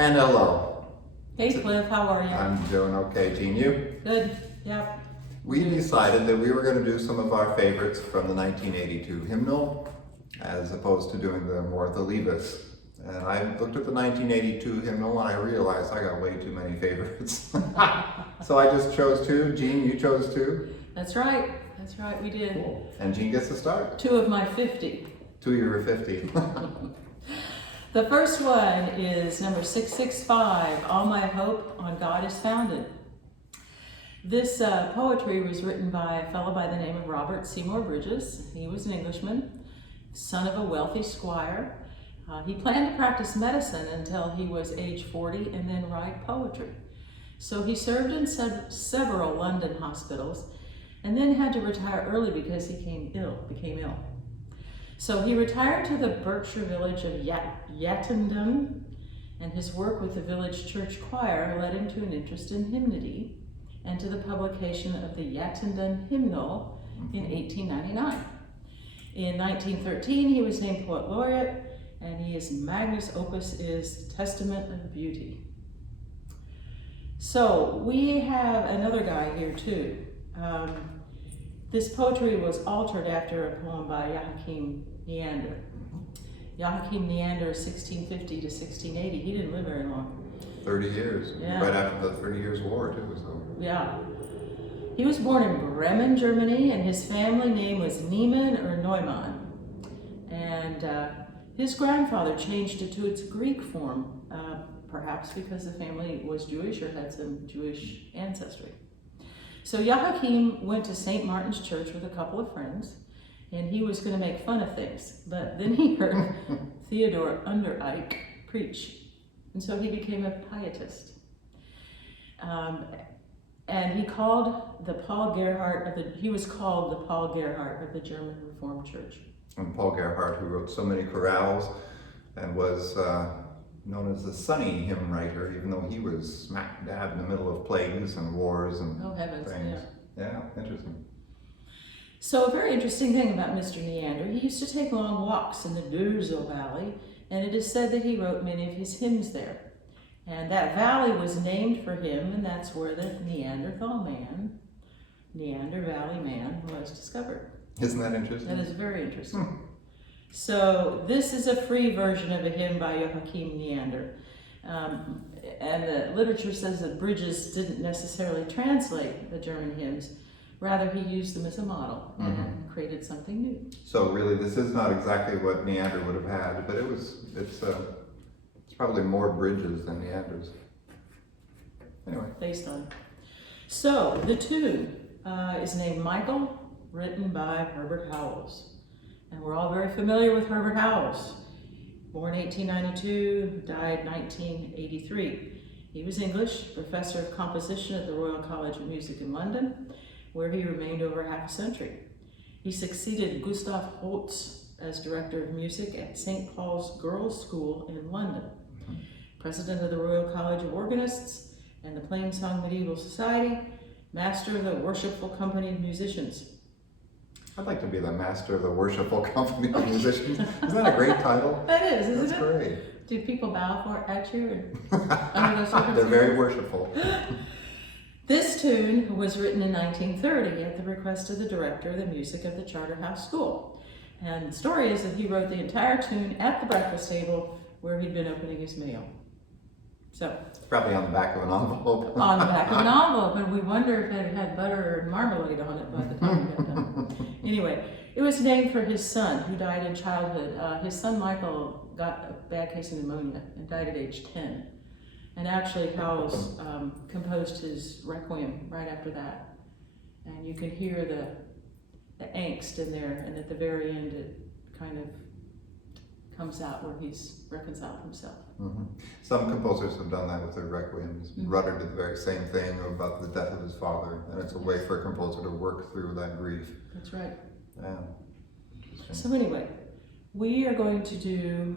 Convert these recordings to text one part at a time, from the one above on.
And hello. Hey Cliff, how are you? I'm doing okay, Gene. You? Good, yeah. We decided that we were going to do some of our favorites from the 1982 hymnal, as opposed to doing the Levis. And I looked at the 1982 hymnal and I realized I got way too many favorites. So I just chose two. Gene, you chose two? That's right, we did. Cool. And Gene gets to start. Two of my 50. Two of your 50. The first one is number 665, All My Hope on God is Founded. This poetry was written by a fellow by the name of Robert Seymour Bridges. He was an Englishman, son of a wealthy squire. He planned to practice medicine until he was age 40 and then write poetry. So he served in several London hospitals and then had to retire early because he became ill. So he retired to the Berkshire village of Yattendon, and his work with the village church choir led him to an interest in hymnody and to the publication of the Yattendon Hymnal in 1899. In 1913, he was named Poet Laureate, and his magnus opus is Testament of Beauty. So we have another guy here too. This poetry was altered after a poem by Joachim Neander. Joachim Neander, 1650 to 1680. He didn't live very long. 30 years. Yeah. Right after the 30 Years' War, too. So. Yeah. He was born in Bremen, Germany, and his family name was Niemann or Neumann. And his grandfather changed it to its Greek form, perhaps because the family was Jewish or had some Jewish ancestry. So Joachim went to St. Martin's Church with a couple of friends, and he was going to make fun of things. But then he heard Theodor Undereich preach, and so he became a pietist. And he called the Paul Gerhardt he was called the Paul Gerhardt of the German Reformed Church. And Paul Gerhardt, who wrote so many chorales and was known as the sunny hymn writer, even though he was smack dab in the middle of plagues and wars and things. Yeah, interesting. So a very interesting thing about Mr. Neander, he used to take long walks in the Durzel Valley, and it is said that he wrote many of his hymns there. And that valley was named for him, and that's where the Neanderthal man, Neander Valley man, was discovered. Isn't that interesting? That is very interesting. So this is a free version of a hymn by Joachim Neander. And the literature says that Bridges didn't necessarily translate the German hymns. Rather, he used them as a model and created something new. So really, this is not exactly what Neander would have had, but it's probably more Bridges than Neander's. Anyway. Based on. So the tune is named Michael, written by Herbert Howells. And we're all very familiar with Herbert Howells. Born 1892, died 1983. He was English, professor of composition at the Royal College of Music in London, where he remained over half a century. He succeeded Gustav Holst as director of music at St. Paul's Girls' School in London, president of the Royal College of Organists and the Plainsong Medieval Society, master of the Worshipful Company of Musicians. I'd like to be the master of the Worshipful Company of Musicians. Isn't that a great title? That is, isn't it? That's great. Do people bow at you? Under those circumstances? They're very worshipful. This tune was written in 1930 at the request of the director of the music of the Charterhouse School. And the story is that he wrote the entire tune at the breakfast table where he'd been opening his mail. So Probably on the back of an envelope. on the back of an envelope, and we wonder if it had butter and marmalade on it by the time he got done. Anyway, it was named for his son, who died in childhood. His son Michael got a bad case of pneumonia and died at age 10. And actually, Howells composed his Requiem right after that. And you can hear the angst in there, and at the very end, it kind of comes out where he's reconciled himself. Some composers have done that with their requiems. Rutter did the very same thing about the death of his father, and it's a way for a composer to work through that grief. That's right. Yeah. So anyway, we are going to do,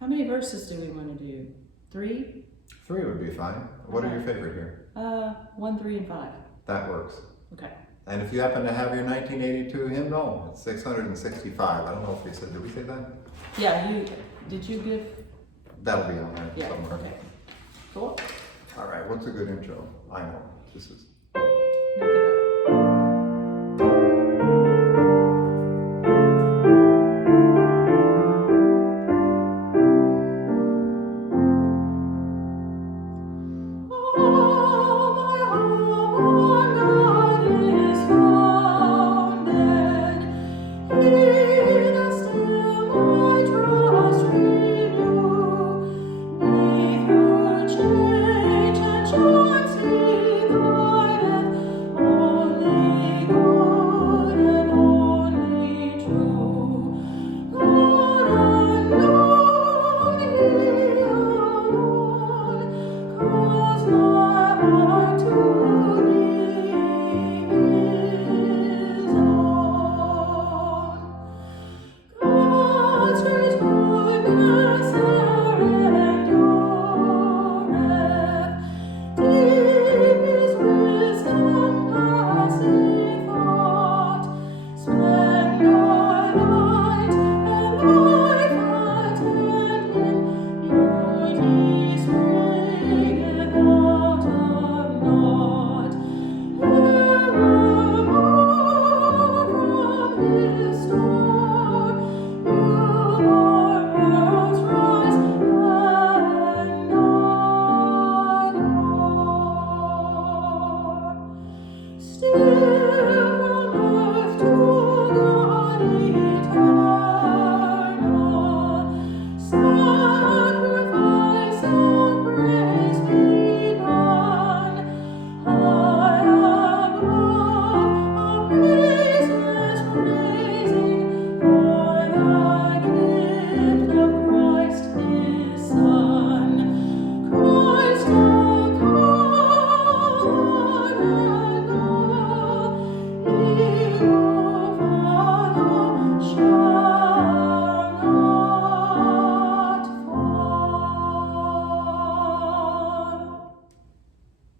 how many verses do we want to do? 3? 3 would be fine. What are your favorite here? 1, 3, and 5. That works. Okay. And if you happen to have your 1982 hymnal, it's 665. I don't know if we said, did we say that? Yeah, did you give That'll be on there Yeah, somewhere. okay. Cool. All right, what's a good intro? I know, this is. Make it up.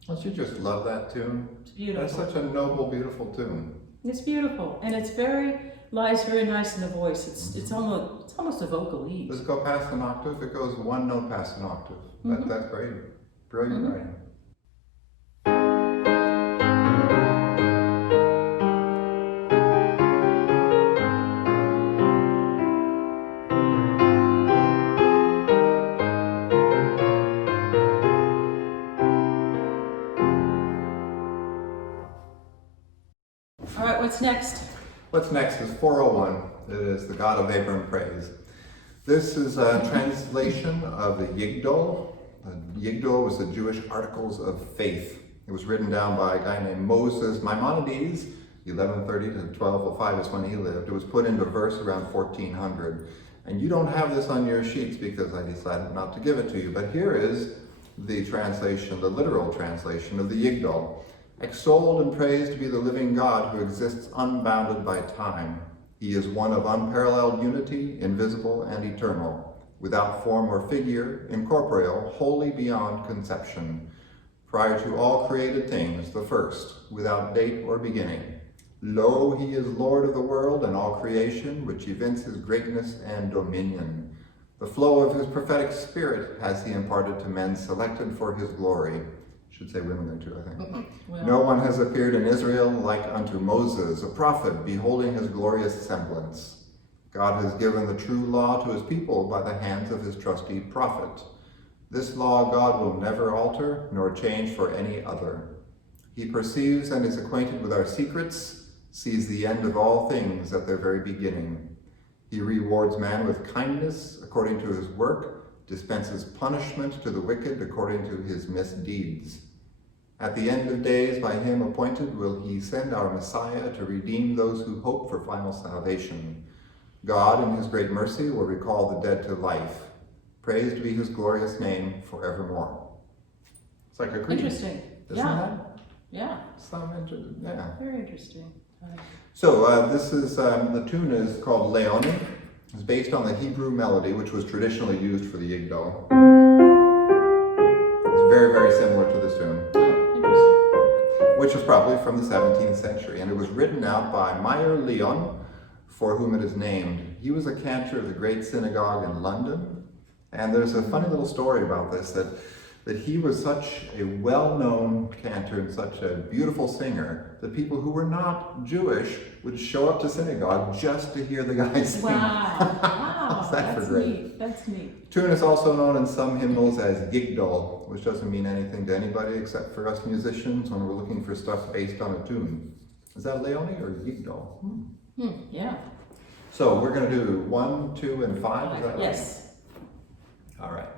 Don't you just love that tune? It's beautiful. That's such a noble, beautiful tune. It's beautiful, and lies very nice in the voice. It's almost a vocal ease. Does it go past an octave? It goes one note past an octave. Mhm. That's great. Brilliant Mhm. writing. All right, what's next? What's next is 401. It is the God of Abram Praise. This is a translation of the Yigdal. The Yigdal was the Jewish Articles of Faith. It was written down by a guy named Moses Maimonides, 1130 to 1205 is when he lived. It was put into verse around 1400. And you don't have this on your sheets because I decided not to give it to you. But here is the translation, the literal translation of the Yigdal. Extolled and praised be the living God who exists unbounded by time. He is one of unparalleled unity, invisible and eternal, without form or figure, incorporeal, wholly beyond conception. Prior to all created things, the first, without date or beginning. Lo, he is Lord of the world and all creation, which evince his greatness and dominion. The flow of his prophetic spirit has he imparted to men selected for his glory. Should say women there too, I think. Well, No one has appeared in Israel like unto Moses, a prophet, beholding his glorious semblance. God has given the true law to his people by the hands of his trusty prophet. This law God will never alter, nor change for any other. He perceives and is acquainted with our secrets, sees the end of all things at their very beginning. He rewards man with kindness according to his work, dispenses punishment to the wicked according to his misdeeds. At the end of days, by him appointed, will he send our Messiah to redeem those who hope for final salvation. God, in his great mercy, will recall the dead to life. Praised be his glorious name forevermore. It's like a creed. interesting. Isn't Yeah. that? Yeah. Some interesting, yeah. Very interesting. Right. So this is, the tune is called Leoni. It's based on the Hebrew melody, which was traditionally used for the Yigdal. It's very, very similar to this tune, Interesting. which was probably from the 17th century. And it was written out by Meyer Leon, for whom it is named. He was a cantor of the great synagogue in London. And there's a funny little story about this, that he was such a well-known cantor and such a beautiful singer that people who were not Jewish would show up to synagogue just to hear the guy sing. Wow, wow, That's neat, that's neat. Tune is also known in some hymnals as gigdal, which doesn't mean anything to anybody except for us musicians when we're looking for stuff based on a tune. Is that Leonie or gigdal? Yeah. So we're going to do 1, 2, and 5, is that right? Yes. All right.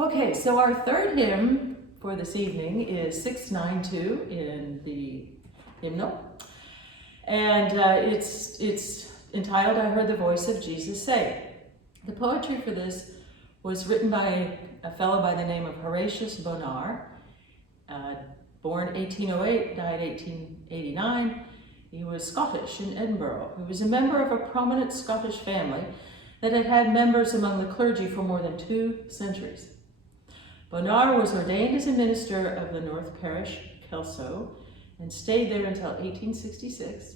Okay, so our third hymn for this evening is 692 in the hymnal. And it's entitled, I Heard the Voice of Jesus Say. The poetry for this was written by a fellow by the name of Horatius Bonar, born 1808, died 1889. He was Scottish in Edinburgh. He was a member of a prominent Scottish family that had had members among the clergy for more than 2 centuries. Bonar was ordained as a minister of the North Parish, Kelso, and stayed there until 1866,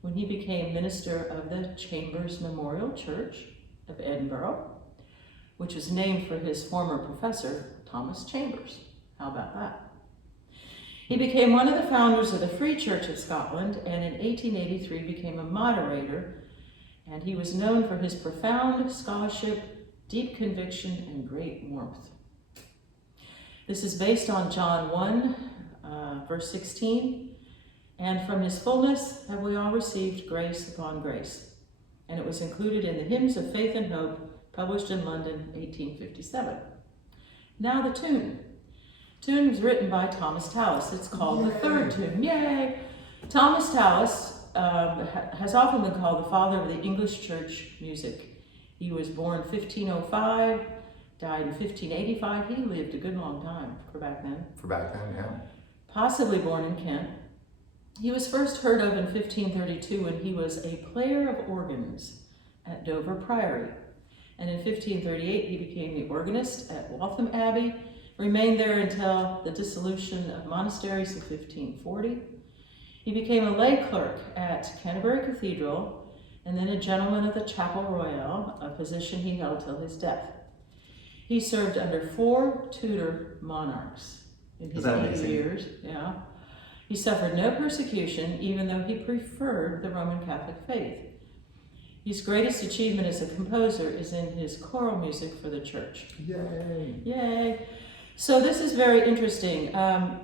when he became minister of the Chambers Memorial Church of Edinburgh, which was named for his former professor, Thomas Chambers. How about that? He became one of the founders of the Free Church of Scotland, and in 1883 became a moderator, and he was known for his profound scholarship, deep conviction, and great warmth. This is based on John 1, verse 16, and from his fullness have we all received grace upon grace. And it was included in the Hymns of Faith and Hope, published in London, 1857. Now the tune. The tune was written by Thomas Tallis. It's called the third tune. Yay! Thomas Tallis has often been called the father of the English church music. He was born 1505, died in 1585. He lived a good long time for back then. For back then, yeah. Possibly born in Kent. He was first heard of in 1532 when he was a player of organs at Dover Priory. And in 1538 he became the organist at Waltham Abbey, remained there until the dissolution of monasteries in 1540. He became a lay clerk at Canterbury Cathedral, and then a gentleman of the Chapel Royal, a position he held till his death. He served under 4 Tudor monarchs in his 80 years. Yeah. He suffered no persecution, even though he preferred the Roman Catholic faith. His greatest achievement as a composer is in his choral music for the church. Yay! Yay! So this is very interesting.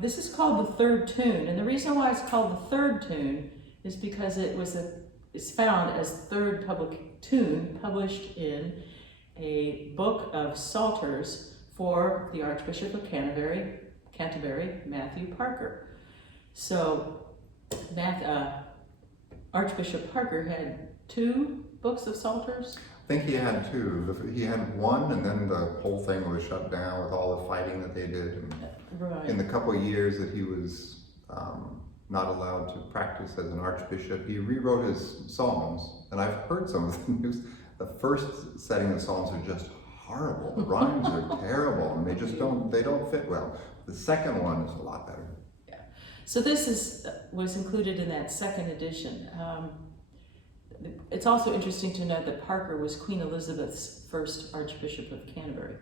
This is called the third tune, and the reason why it's called the third tune is because it's found as third public tune published in a book of psalters for the Archbishop of Canterbury, Matthew Parker. So Archbishop Parker had 2 books of psalters. I think he had 2. He had one, and then the whole thing was shut down with all the fighting that they did. And Right. in the couple of years that he was not allowed to practice as an archbishop, he rewrote his psalms, and I've heard some of them. The first setting of psalms are just horrible. The rhymes are terrible, and they don't fit well. The second one is a lot better. Yeah. So this was included in that second edition. It's also interesting to note that Parker was Queen Elizabeth's first Archbishop of Canterbury.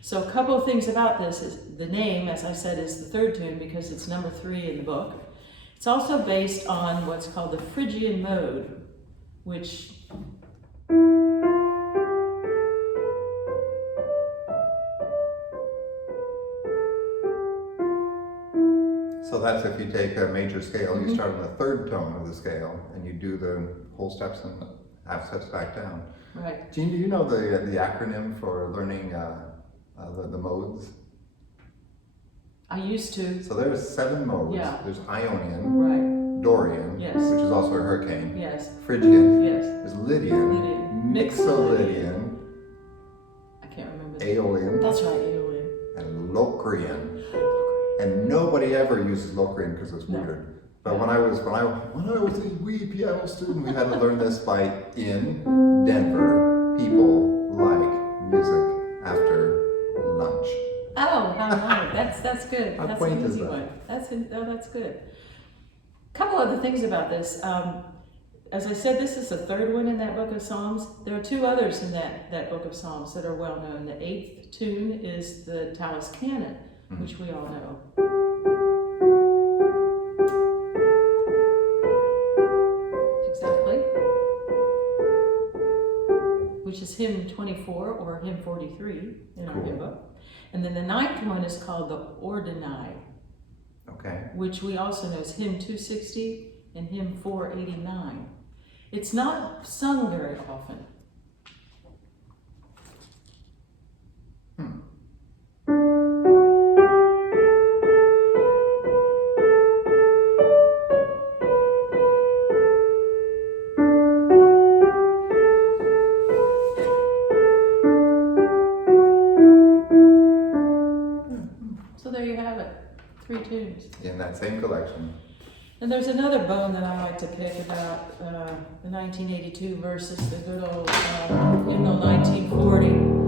So a couple of things about this is the name, as I said, is the third tune because it's number 3 in the book. It's also based on what's called the Phrygian mode, which So that's if you take a major scale, you start on the third tone of the scale, and you do the whole steps and half steps back down. Right. Jean, do you know the acronym for learning the modes? I used to. So there's 7 modes. Yeah. There's Ionian, Right. Dorian, Yes. which is also a hurricane. Yes. Phrygian. Yes. There's Lydian. Lydian. Mixolydian. I can't remember. Aeolian. That's right, Aeolian. And Locrian. And nobody ever uses Locrian because it's No. weird. But when I was a wee piano student, we had to learn this in Denver. People like music after lunch. Oh, how nice. That's good. How That's quaint an is easy that? one. That's good. Couple other things about this. As I said, this is the third one in that book of Psalms. There are 2 others in that book of Psalms that are well known. The 8th tune is the Tallis Canon, which we all know. Exactly. Which is hymn 24 or hymn 43 in our Cool. hymn book. And then the 9th one is called the Ordinai, Okay. which we also know is hymn 260 and hymn 489. It's not sung very often. So there you have it, 3 tunes. In that same collection. And there's another bone that I like to pick about the 1982 versus the good old Hymnal 1940.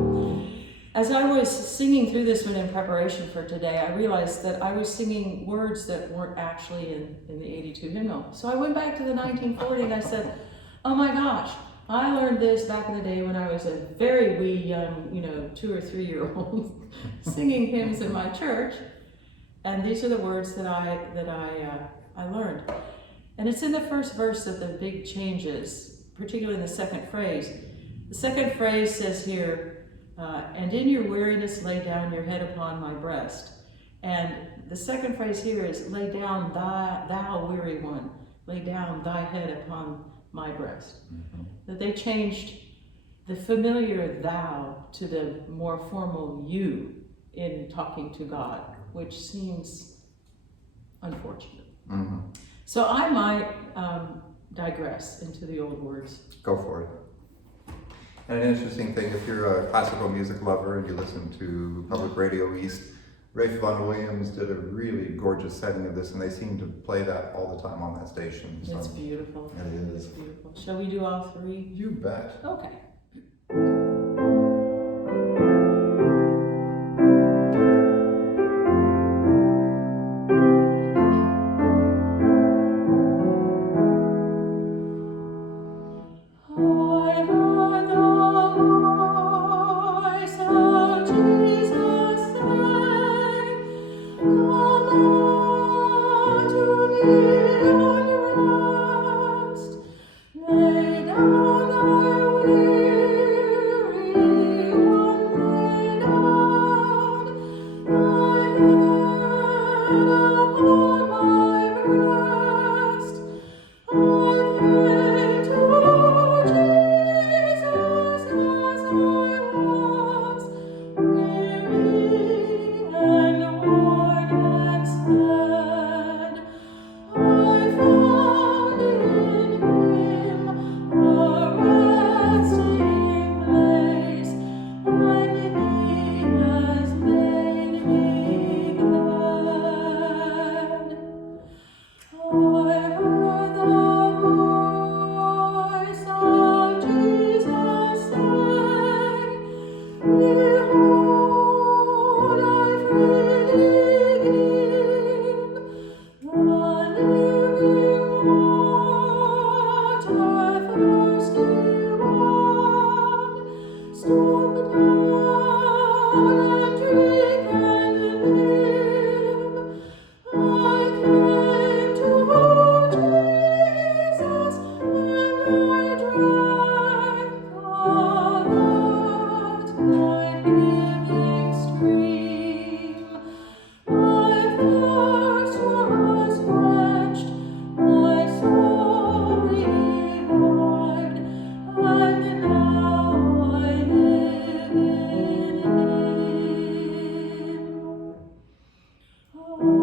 As I was singing through this one in preparation for today, I realized that I was singing words that weren't actually in the 82 hymnal. So I went back to the 1940 and I said, oh my gosh, I learned this back in the day when I was a very wee young, 2 or 3 year old singing hymns in my church. And these are the words that I learned. And it's in the first verse that the big changes, particularly in the second phrase. The second phrase says here, and in your weariness lay down your head upon my breast. And the second phrase here is, lay down thou weary one, lay down thy head upon my breast. Mm-hmm. That they changed the familiar thou to the more formal you in talking to God, which seems unfortunate. Mm-hmm. So I might digress into the old words. Go for it. And an interesting thing, if you're a classical music lover and you listen to Public Radio East, Rafe Vaughan Williams did a really gorgeous setting of this, and they seem to play that all the time on that station. So It's beautiful. It is. It's beautiful. Shall we do all 3? You bet. Okay. Come on to Lay down thy weary one, lay down thy head upon my breast. I came to Jesus as I was, weary and worn and sad. I found in Him a resting place, and He has made me glad. I heard the voice of Jesus say, "Behold, I freely give the living water, thirsty one. Stoop down and drink and live." I came to Jesus and I drank of that life-giving stream. My thirst was quenched, my soul revived, and now I live in Him.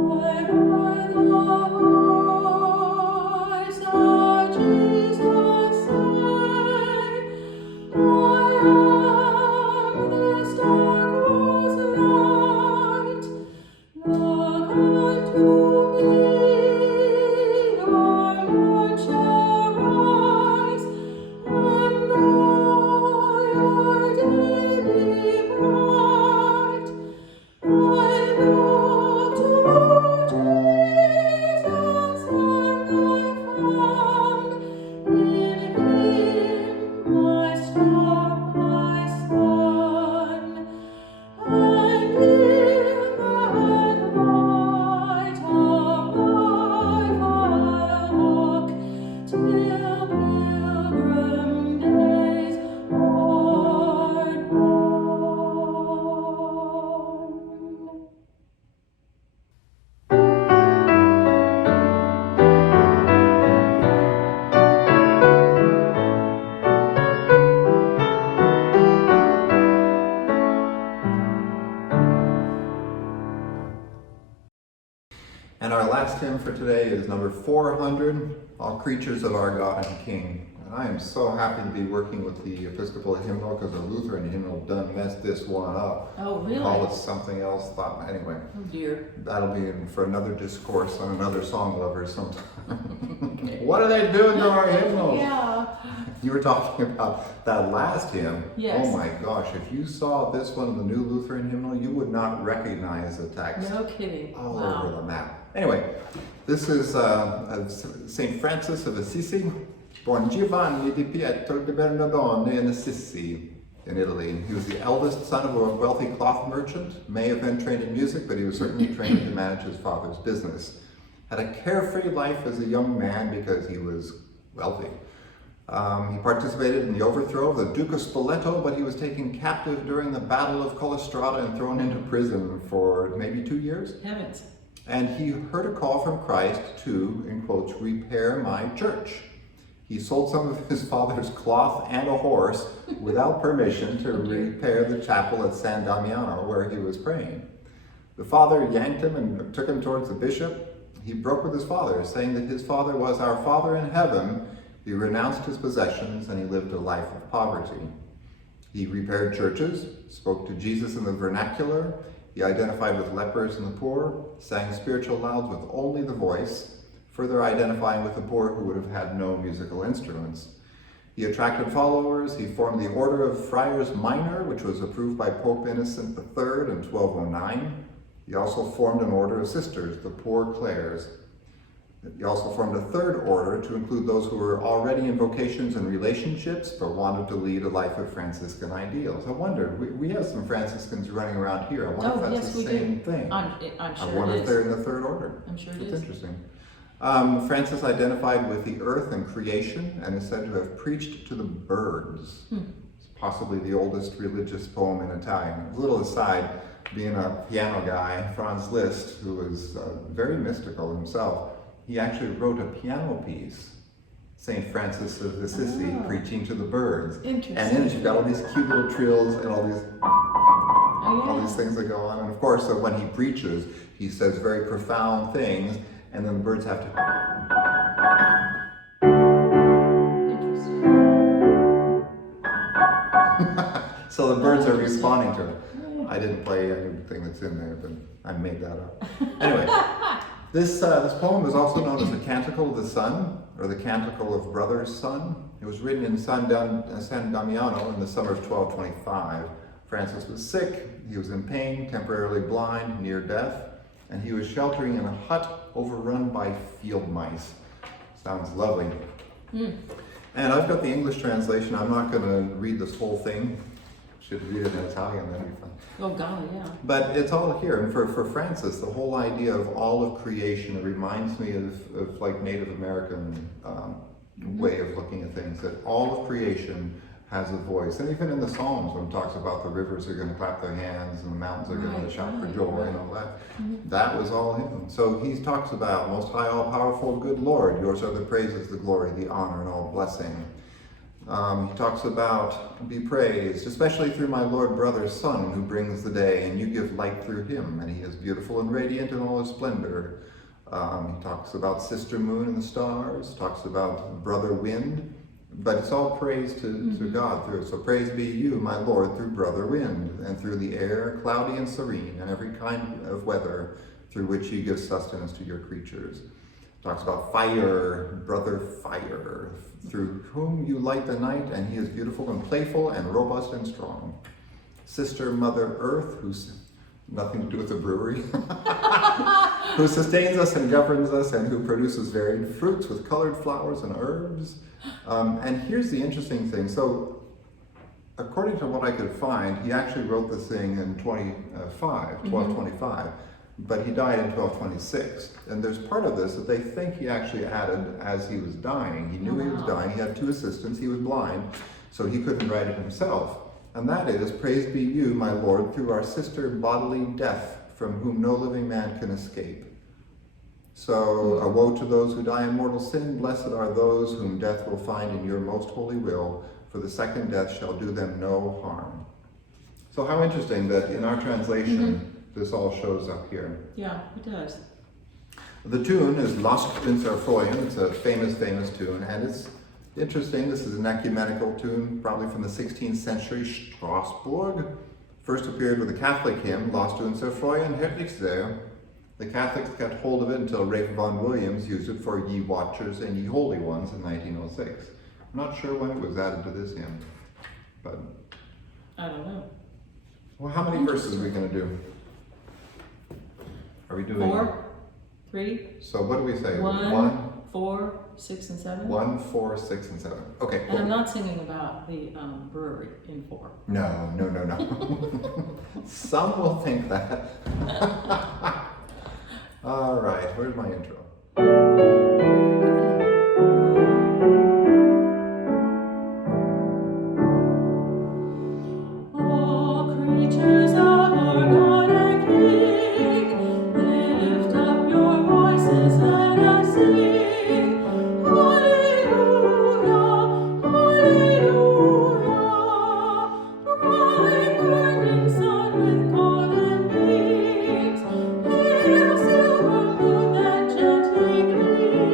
I heard the voice of Jesus say, "I am this dark rose light. Look unto me, your moon shall rise, and all your day be bright." I look to Jesus and I found in Him my star, my sun, and in that light of life I'll walk till pilgrim days are done. And our last hymn for today is number 400, All Creatures of Our God and King. And I am so happy to be working with the Episcopal Hymnal because the Lutheran Hymnal done messed this one up. Oh, really? Call it something else. Anyway, Oh dear. that'll be for another discourse on another song lover sometime. What are they doing to our hymnals? Yeah. You were talking about that last hymn. Yes. Oh my gosh, if you saw this one, the New Lutheran Hymnal, you would not recognize the text. No kidding. All Wow. over the map. Anyway, this is St. Francis of Assisi, born Giovanni di Pietro di Bernardone in Assisi, in Italy. He was the eldest son of a wealthy cloth merchant, may have been trained in music, but he was certainly trained to manage his father's business. Had a carefree life as a young man because he was wealthy. He participated in the overthrow of the Duke of Spoleto, but he was taken captive during the Battle of Collestrata and thrown into prison for maybe 2 years. Heavens. And he heard a call from Christ to, in quotes, repair my church. He sold some of his father's cloth and a horse without permission to repair the chapel at San Damiano where he was praying. The father yanked him and took him towards the bishop. He broke with his father, saying that his father was our Father in heaven. He renounced his possessions and he lived a life of poverty. He repaired churches, spoke to Jesus in the vernacular. He identified with lepers and the poor, sang spiritual lauds with only the voice, further identifying with the poor who would have had no musical instruments. He attracted followers. He formed the Order of Friars Minor, which was approved by Pope Innocent III in 1209. He also formed an order of sisters, the Poor Clares. He also formed a third order to include those who were already in vocations and relationships but wanted to lead a life of Franciscan ideals. I wonder, we have some Franciscans running around here. I wonder if that's the same thing. I'm I sure wonder it if is. they're in the third order. I'm sure it It's is. interesting. Francis identified with the earth and creation and is said to have preached to the birds. It's possibly the oldest religious poem in Italian. A little aside, being a piano guy, Franz Liszt, who was very mystical himself, he actually wrote a piano piece, St. Francis of Assisi, preaching to the birds. Interesting. And then you've got all these cute little trills and all these things that go on. And of course, when he preaches, he says very profound things, and then the birds have to. So the birds are responding to it. I didn't play anything that's in there, but I made that up. Anyway, this poem is also known as the Canticle of the Sun, or the Canticle of Brother's Sun. It was written in San Damiano in the summer of 1225. Francis was sick, he was in pain, temporarily blind, near death, and he was sheltering in a hut overrun by field mice. Sounds lovely. And I've got the English translation. I'm not going to read this whole thing. Should read it in Italian, that'd be fun. Oh, golly, yeah. But it's all here. And for Francis, the whole idea of all of creation, it reminds me of like Native American way of looking at things, that all of creation has a voice. And even in the Psalms, when it talks about the rivers are going to clap their hands and the mountains are going to shout for joy and all that, that was all him. So he talks about, Most High, all-powerful, good Lord, yours are the praises, the glory, the honor, and all blessing. He talks about, be praised, especially through my Lord brother's son, who brings the day, and you give light through him, and he is beautiful and radiant in all his splendor. He talks about sister moon and the stars, talks about brother wind, but it's all praise to God through it. So praise be you, my Lord, through brother wind, and through the air, cloudy and serene, and every kind of weather, through which you give sustenance to your creatures. Talks about fire, brother fire, through whom you light the night, and he is beautiful and playful and robust and strong. Sister mother earth, who's nothing to do with the brewery, who sustains us and governs us, and who produces varied fruits with colored flowers and herbs. And here's the interesting thing. So according to what I could find, he actually wrote this thing in 1225. But he died in 1226. And there's part of this that they think he actually added as he was dying. He knew he was dying. He had two assistants. He was blind, so he couldn't write it himself. And that is, praise be you, my Lord, through our sister bodily death, from whom no living man can escape. So, a woe to those who die in mortal sin. Blessed are those whom death will find in your most holy will, for the second death shall do them no harm. So how interesting that in our translation, this all shows up here. Yeah, it does. The tune is Lost in Sarfroyen. It's a famous tune, and it's interesting. This is an ecumenical tune, probably from the 16th century, Strasbourg. First appeared with a Catholic hymn, Lost in Sarfroyen, Herrlich sehr. The Catholics kept hold of it until Ralph Vaughan Williams used it for Ye Watchers and Ye Holy Ones in 1906. I'm not sure when it was added to this hymn, but... I don't know. Well, how many verses are we going to do? Are we doing 4, 3. So what do we say? 1, 4, 6, and 7. 1, 4, 6, and 7. Okay. And I'm not singing about the brewery in 4. No. Some will think that. All right. Where's my intro? All creatures of our God and King, lift up your voices, let us sing. Hallelujah, hallelujah. Bright burning sun with golden beams, hail silver moon that gently gleams.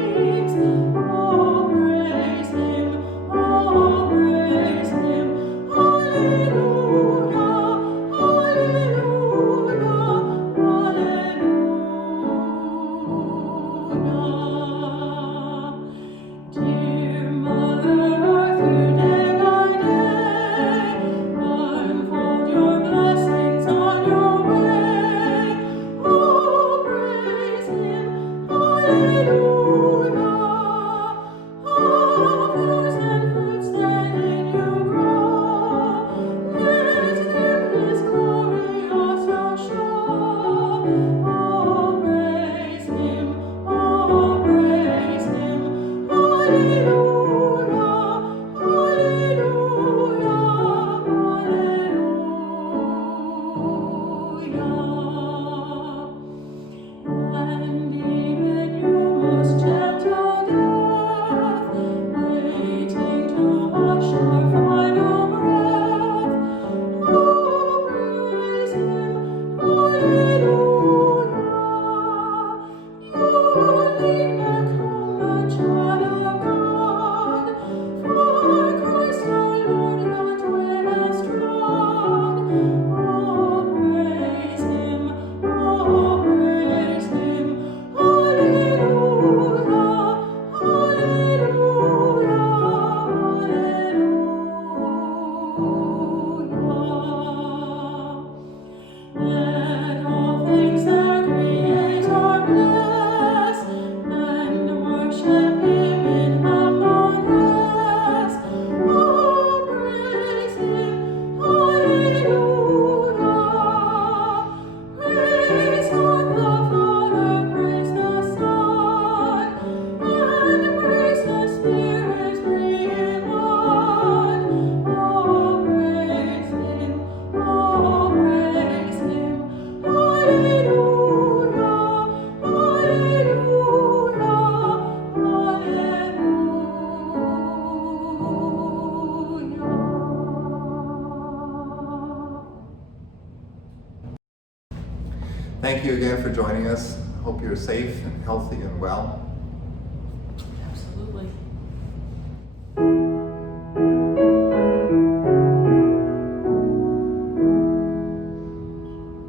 Thank you again for joining us. Hope you're safe and healthy and well. Absolutely.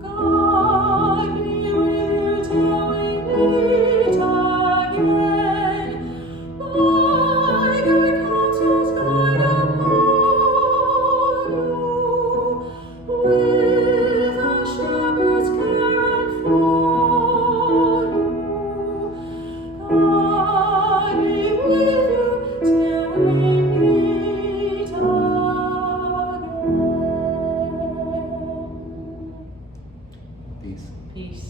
God be with you till we meet again. By good counsels guide upon you, with a shepherd's care and follow. God be with you till we meet again. Peace. Peace.